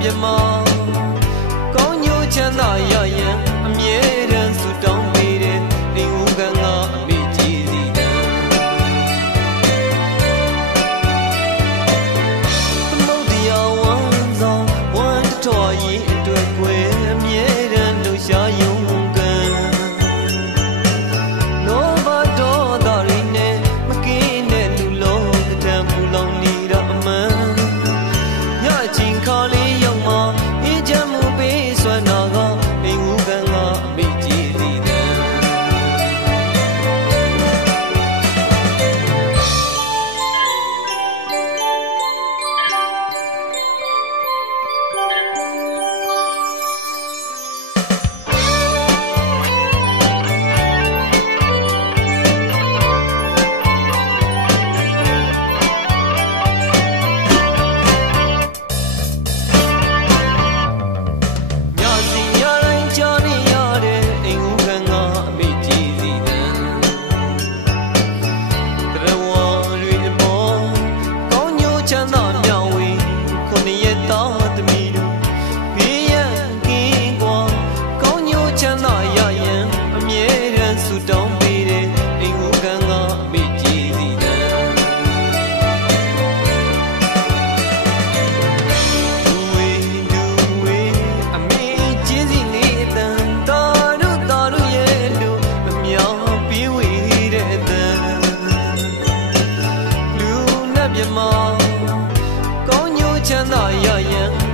ပြမကောင်းညိုချမ်းသာရရင်အမြဲတမ်းဆုတောင်းပေးတဲ့အိမ်ဦးကငါအမေကြီးစီတန်သမုဒ္ဒရာဝမ်းဆောင်ဝမ်းတော်ရင်အတွက်ွယ်အမြဲတမ်းလှူရှားယုံကန်လောဘတော်သားရင်းနဲ့မကင်းတဲ့လူလုံးတံပူလောင်နေတာအမှန်ညချင်းခါလေးရောက်မှအေးချမ်းမှုပေးစွမ်းနာကအိမ်ဦးကငါအမေကြီးစီတန်ပြမကောင်းညိုချမ်းသာရရင်